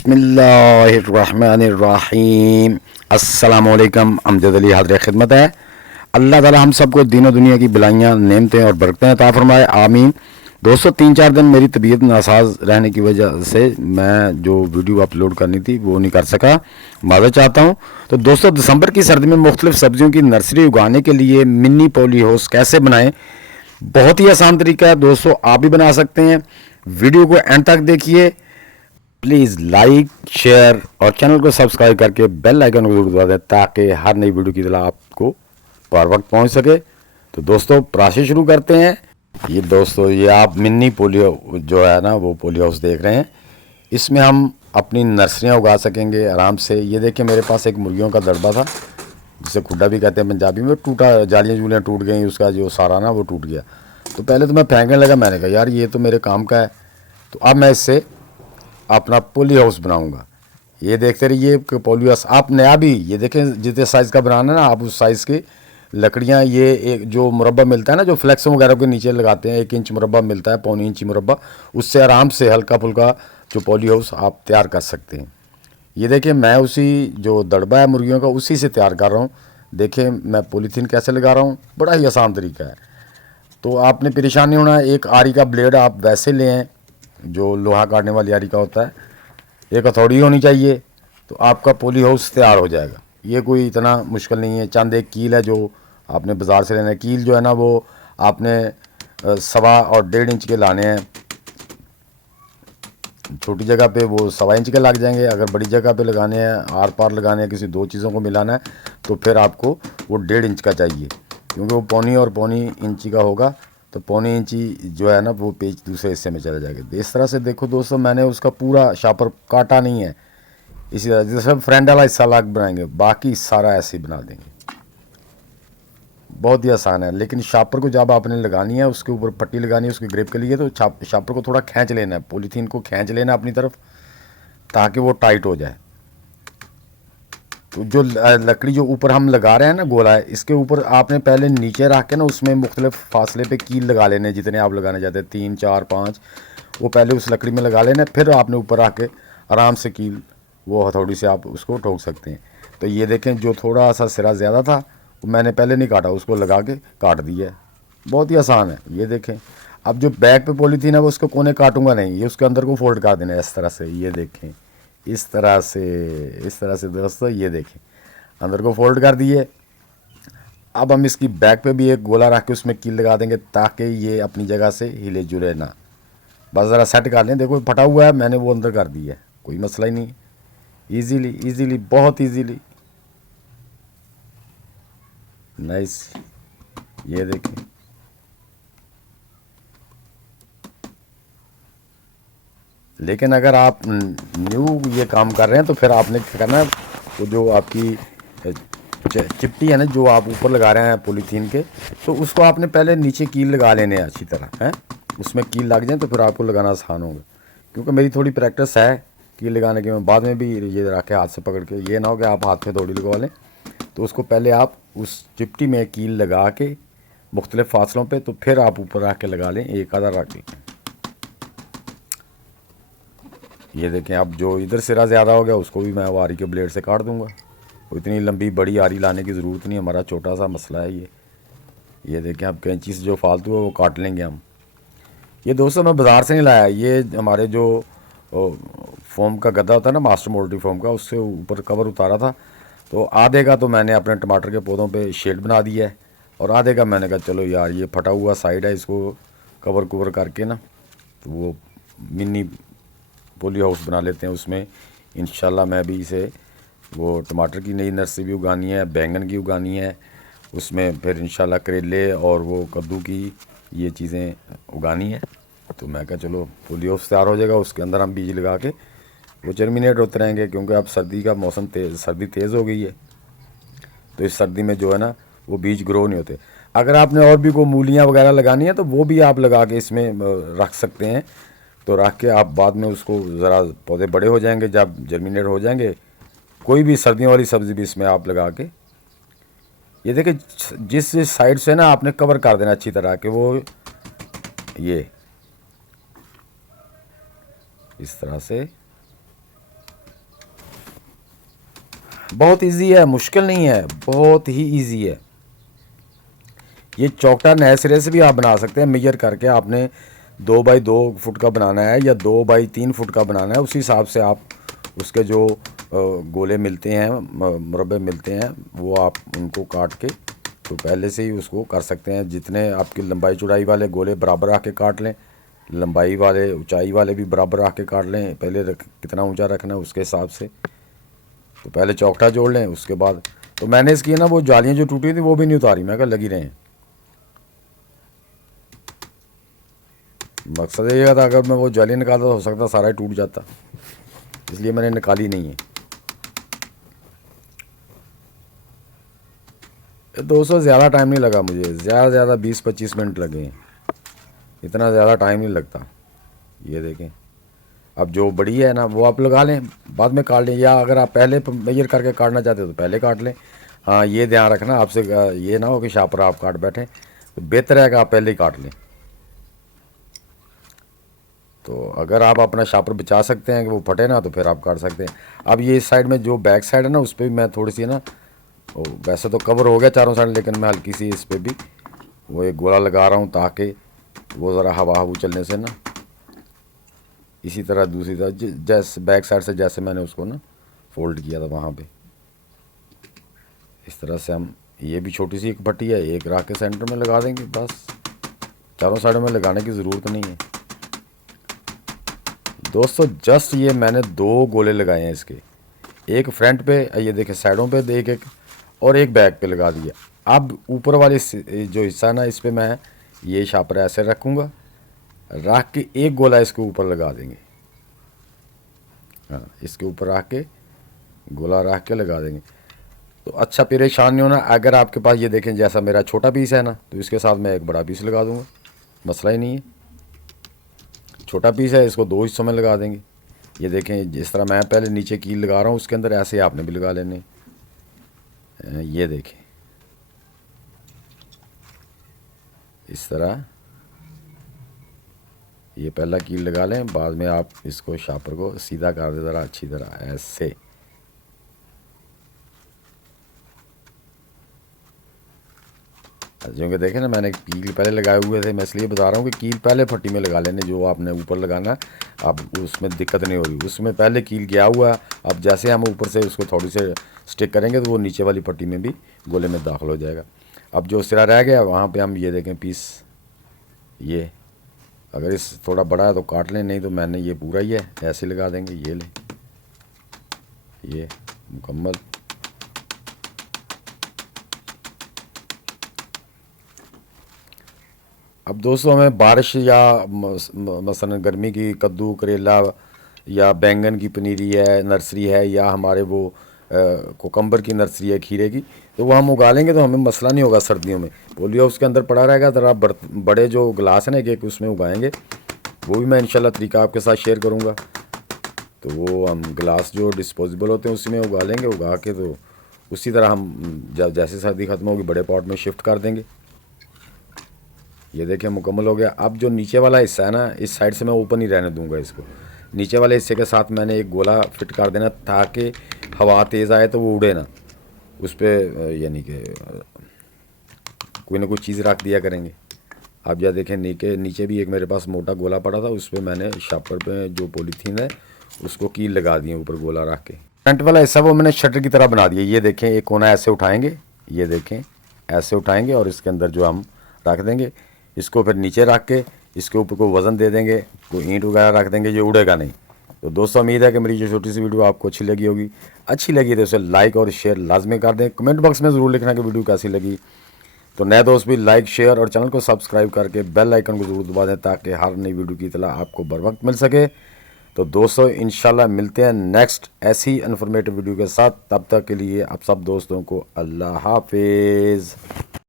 बिस्मिल्लाहिर्रहमानिर्रहीम। अस्सलामुअलैकुम। अमजद अली हाज़िर खिदमत है। अल्लाह ताला हम सबको दीनों दुनिया की भलाइयाँ, नेमतें और बरकतें अता फरमाए, आमीन। दोस्तों 3-4 दिन मेरी तबीयत नासाज रहने की वजह से मैं जो वीडियो अपलोड करनी थी वो नहीं कर सका, माज़रत चाहता हूँ। तो दोस्तों दिसंबर की सर्दी में मुख्तलिफ सब्जियों की नर्सरी उगाने के लिए मिनी पॉली हाउस कैसे बनाएं, बहुत ही आसान तरीका है दोस्तों, आप भी बना सकते हैं। वीडियो को एंड तक देखिए। प्लीज़ लाइक, शेयर और चैनल को सब्सक्राइब करके बेल आइकन को जरूर दबा दें ताकि हर नई वीडियो की इत्तला आपको बर वक्त पहुँच सके। तो दोस्तों प्रोसेस शुरू करते हैं। ये दोस्तों ये आप मिनी पोलियो जो है ना वो पोलियो हाउस देख रहे हैं, इसमें हम अपनी नर्सरियाँ उगा सकेंगे आराम से। ये देखिए मेरे पास एक मुर्गियों का दड़बा था जिसे खुड्डा भी कहते हैं पंजाबी में, टूटा, जालियाँ जूलियाँ टूट गई, उसका जो सारा ना वो टूट गया। तो पहले तो मैं फेंकने लगा, मैंने कहा यार ये तो मेरे काम का है। तो अब मैं इससे अपना पोली हाउस बनाऊंगा। ये देखते रहिए कि पोली हाउस आप नया भी, ये देखें जितने साइज़ का बनाना है ना आप उस साइज़ की लकड़ियाँ, ये एक जो मुरब्बा मिलता है ना जो फ्लेक्स वगैरह के नीचे लगाते हैं, 1 इंच मुरब्बा मिलता है, पौनी इंची मुरब्बा, उससे आराम से हल्का फुल्का जो पोली हाउस आप तैयार कर सकते हैं। ये देखिए मैं उसी जो दड़बा है मुर्गियों का उसी से तैयार कर रहा हूँ। देखिए मैं पॉलीथीन कैसे लगा रहा हूँ, बड़ा ही आसान तरीका है। तो आपने परेशान नहीं होना। एक आरी का ब्लेड आप वैसे ले आएँ जो लोहा काटने वाली आरी का होता है, एक हथौड़ी होनी चाहिए, तो आपका पोली हाउस तैयार हो जाएगा। ये कोई इतना मुश्किल नहीं है। चंद एक कील है जो आपने बाज़ार से लेना है। कील जो है ना वो आपने 1.25 और 1.5 इंच के लाने हैं। छोटी जगह पे वो 1.25 इंच के लग जाएंगे। अगर बड़ी जगह पे लगाने हैं, आर पार लगाने हैं, किसी 2 चीज़ों को मिलाना है, तो फिर आपको वो 1.5 इंच का चाहिए, क्योंकि वो पौनी और पौनी इंची का होगा। तो पौनी इंची जो है ना वो पेज दूसरे हिस्से में चला जाएगा। इस तरह से देखो दोस्तों मैंने उसका पूरा शापर काटा नहीं है। इसी तरह जैसे फ्रेंड वाला हिस्सा अलग बनाएंगे, बाकी सारा ऐसे ही बना देंगे। बहुत ही आसान है। लेकिन शापर को जब आपने लगानी है, उसके ऊपर पट्टी लगानी है उसकी ग्रिप के लिए, तो शापर को थोड़ा खींच लेना है, पॉलीथीन को खींच लेना अपनी तरफ ताकि वो टाइट हो जाए। तो जो लकड़ी जो ऊपर हम लगा रहे हैं ना गोला है, इसके ऊपर आपने पहले नीचे रख के ना उसमें मुख्तलिफ फासले पे कील लगा लेने, जितने आप लगाना चाहते हैं, 3, 4, 5, वो पहले उस लकड़ी में लगा लेना। फिर आपने ऊपर रख के आराम से कील वो हथौड़ी से आप उसको ठोक सकते हैं। तो ये देखें जो थोड़ा सा सिरा ज़्यादा था वो मैंने पहले नहीं काटा, उसको लगा के काट दिया है। बहुत ही आसान है। ये देखें अब जो बैक पे पॉलीथीन है वो उसको कोने काटूंगा नहीं, ये उसके अंदर को फोल्ड कर देना है इस तरह से। ये देखें इस तरह से दोस्तों, ये देखें अंदर को फोल्ड कर दिए। अब हम इसकी बैक पे भी एक गोला रख के उसमें कील लगा देंगे ताकि ये अपनी जगह से हिले जुले ना। बस ज़रा सेट कर लें। देखो फटा हुआ है, मैंने वो अंदर कर दिया है, कोई मसला ही नहीं। इजीली बहुत इजीली, नाइस। ये देखें लेकिन अगर आप न्यू ये काम कर रहे हैं तो फिर आपने क्या करना है, वो जो आपकी चिपटी है ना जो आप ऊपर लगा रहे हैं पॉलीथीन के, तो उसको आपने पहले नीचे कील लगा लेने हैं अच्छी तरह हैं, उसमें कील लग जाए तो फिर आपको लगाना आसान होगा। क्योंकि मेरी थोड़ी प्रैक्टिस है कील लगाने की, मैं बाद में भी ये रखे हाथ से पकड़ के, ये ना हो कि आप हाथ पे थोड़ी लगवा लें। तो उसको पहले आप उस चिपटी में कील लगा के मुख्तलिफ फासलों पे, तो फिर आप ऊपर रख के लगा लें, एक आधा रख लें। ये देखें अब जो इधर सिरा ज़्यादा हो गया उसको भी मैं वो आरी के ब्लेड से काट दूंगा। तो इतनी लंबी बड़ी आरी लाने की ज़रूरत नहीं, हमारा छोटा सा मसला है ये देखें अब कैंची से जो फालतू है वो काट लेंगे हम। ये दोस्तों मैं बाज़ार से नहीं लाया, ये हमारे जो फोम का गद्दा होता है ना, मास्टर मोल्टी फोम का, उससे ऊपर कवर उतारा था। तो आधे का तो मैंने अपने टमाटर के पौधों पे शेड बना दिया है, और आधे का मैंने कहा चलो यार ये फटा हुआ साइड है, इसको कवर कवर करके ना तो वो मिनी पोली हाउस बना लेते हैं उसमें। इंशाल्लाह मैं भी इसे वो टमाटर की नई नर्सरी भी उगानी है, बैंगन की उगानी है, उसमें फिर इंशाल्लाह करेले और वो कद्दू की ये चीज़ें उगानी है। तो मैं कहा चलो पोली हाउस तैयार हो जाएगा, उसके अंदर हम बीज लगा के वो जर्मिनेट होते रहेंगे। क्योंकि अब सर्दी का मौसम सर्दी तेज़ हो गई है, तो इस सर्दी में जो है ना वो बीज ग्रो नहीं होते। अगर आपने और भी कोई मूलियाँ वगैरह लगानी है तो वो भी आप लगा के इसमें रख सकते हैं। तो रख के आप बाद में उसको ज़रा पौधे बड़े हो जाएंगे, जब जर्मिनेट हो जाएंगे, कोई भी सर्दियों वाली सब्ज़ी भी इसमें आप लगा के, ये देखिए जिस साइड से ना आपने कवर कर देना अच्छी तरह कि वो ये इस तरह से बहुत इजी है, मुश्किल नहीं है, बहुत ही इजी है। ये चौकटा नए सिरे से भी आप बना सकते हैं। मेजर करके आपने 2 बाई 2 फुट का बनाना है या 2 बाई 3 फुट का बनाना है, उसी हिसाब से आप उसके जो गोले मिलते हैं, मुरब्बे मिलते हैं, वो आप उनको काट के तो पहले से ही उसको कर सकते हैं। जितने आपकी लंबाई चौड़ाई वाले गोले बराबर आके काट लें, लंबाई वाले ऊंचाई वाले भी बराबर आके काट लें। पहले कितना ऊंचा रखना है उसके हिसाब से तो पहले चौकटा जोड़ लें। उसके बाद तो मैंने इसकी ना वो जालियाँ जो टूटी थी वो भी नहीं उतारी, मैं कहा लगी रहे। मकसद ये था अगर मैं वो जाली निकालता तो हो सकता सारा ही टूट जाता, इसलिए मैंने निकाली नहीं है। दोस्तों ज़्यादा टाइम नहीं लगा मुझे, ज़्यादा से ज़्यादा 20-25 मिनट लगे हैं, इतना ज़्यादा टाइम नहीं लगता। ये देखें, अब जो बड़ी है ना वो आप लगा लें, बाद में काट लें, या अगर आप पहले मेजर करके काटना चाहते हो तो पहले काट लें। हाँ ये ध्यान रखना आपसे, ये ना हो कि शापर आप काट बैठें, तो बेहतर है कि आप पहले ही काट लें। तो अगर आप अपना शापर बचा सकते हैं कि वो फटे ना, तो फिर आप काट सकते हैं। अब ये इस साइड में जो बैक साइड है ना, उस पर भी मैं थोड़ी सी ना, वैसे तो कवर हो गया चारों साइड, लेकिन मैं हल्की सी इस पर भी वो एक गोला लगा रहा हूँ ताकि वो ज़रा हवा हवा चलने से ना, इसी तरह दूसरी तरह जैसे बैक साइड से जैसे मैंने उसको ना फोल्ड किया था वहाँ पे, इस तरह से हम ये भी छोटी सी एक पट्टी है, एक राख के सेंटर में लगा देंगे। बस चारों साइडों में लगाने की ज़रूरत नहीं है दोस्तों। जस्ट ये मैंने 2 गोले लगाए हैं इसके, एक फ्रंट पे, ये देखें साइडों पे एक एक, और एक बैक पे लगा दिया। अब ऊपर वाले जो हिस्सा है ना, इस पे मैं ये शापर ऐसे रखूँगा, रख के एक गोला इसके ऊपर लगा देंगे। हाँ इसके ऊपर रख के गोला रख के लगा देंगे तो अच्छा परेशान नहीं होना। अगर आपके पास ये देखें जैसा मेरा छोटा पीस है ना, तो इसके साथ मैं एक बड़ा पीस लगा दूँगा, मसला ही नहीं है। छोटा पीस है, इसको 2 हिस्सों में लगा देंगे। ये देखें जिस तरह मैं पहले नीचे कील लगा रहा हूँ उसके अंदर, ऐसे आपने भी लगा लेने। ये देखें इस तरह ये पहला कील लगा लें, बाद में आप इसको शापर को सीधा कर दे ज़रा अच्छी तरह ऐसे। क्योंकि देखें ना मैंने कील पहले लगाए हुए थे, मैं इसलिए बता रहा हूँ कि कील पहले फट्टी में लगा लेने, जो आपने ऊपर लगाना अब उसमें दिक्कत नहीं हो रही, उसमें पहले कील गया हुआ। अब जैसे हम ऊपर से उसको थोड़ी से स्टिक करेंगे तो वो नीचे वाली पट्टी में भी गोले में दाखिल हो जाएगा। अब जो सिरा रह गया वहाँ पे हम ये देखें पीस, ये अगर इस थोड़ा बड़ा है तो काट लें, नहीं तो मैंने ये पूरा ही है ऐसे लगा देंगे। ये ले, ये मुकम्मल। अब दोस्तों हमें बारिश या मसलन गर्मी की कद्दू करेला या बैंगन की पनीरी है, नर्सरी है, या हमारे वो कोकम्बर की नर्सरी है खीरे की, तो वो हम उगा लेंगे तो हमें मसला नहीं होगा सर्दियों में। पोलियो उसके अंदर पड़ा रहेगा, ज़रा बड़े जो गिलास हैं ना एक उसमें उगाएंगे, वो भी मैं इंशाल्लाह तरीका आपके साथ शेयर करूँगा। तो वो हम गिलास जो डिस्पोजेबल होते हैं उसी में उगा लेंगे, उगा के तो उसी तरह हम जब जैसे सर्दी ख़त्म होगी बड़े पॉट में शिफ्ट कर देंगे। ये देखिए मुकम्मल हो गया। अब जो नीचे वाला हिस्सा है ना, इस साइड से मैं ओपन ही रहने दूंगा इसको। नीचे वाले हिस्से के साथ मैंने एक गोला फिट कर देना ताकि हवा तेज़ आए तो वो उड़े ना उस पर, यानी कि कोई ना कोई चीज़ रख दिया करेंगे। अब यह देखें नीचे भी एक मेरे पास मोटा गोला पड़ा था, उस पर मैंने शापर पे जो पॉलीथीन है उसको कील लगा दिए ऊपर गोला रख के। फ्रंट वाला हिस्सा वो मैंने शटर की तरह बना दिया। ये देखें एक कोना ऐसे उठाएंगे, ये देखें ऐसे उठाएंगे और इसके अंदर जो हम रख देंगे, इसको फिर नीचे रख के इसके ऊपर को वज़न दे देंगे, कोई ईंट वगैरह रख देंगे, ये उड़ेगा नहीं। तो दोस्तों उम्मीद है कि मेरी जो छोटी सी वीडियो आपको अच्छी लगी होगी। अच्छी लगी तो उसे लाइक और शेयर लाजमी कर दें। कमेंट बॉक्स में ज़रूर लिखना कि वीडियो कैसी लगी। तो नए दोस्त भी लाइक शेयर और चैनल को सब्सक्राइब करके बेल आइकन को ज़रूर दबा दें ताकि हर नई वीडियो की इतला आपको बर वक्त मिल सके। तो दोस्तों इंशाल्लाह मिलते हैं नेक्स्ट ऐसी इन्फॉर्मेटिव वीडियो के साथ। तब तक के लिए आप सब दोस्तों को अल्लाह हाफिज़।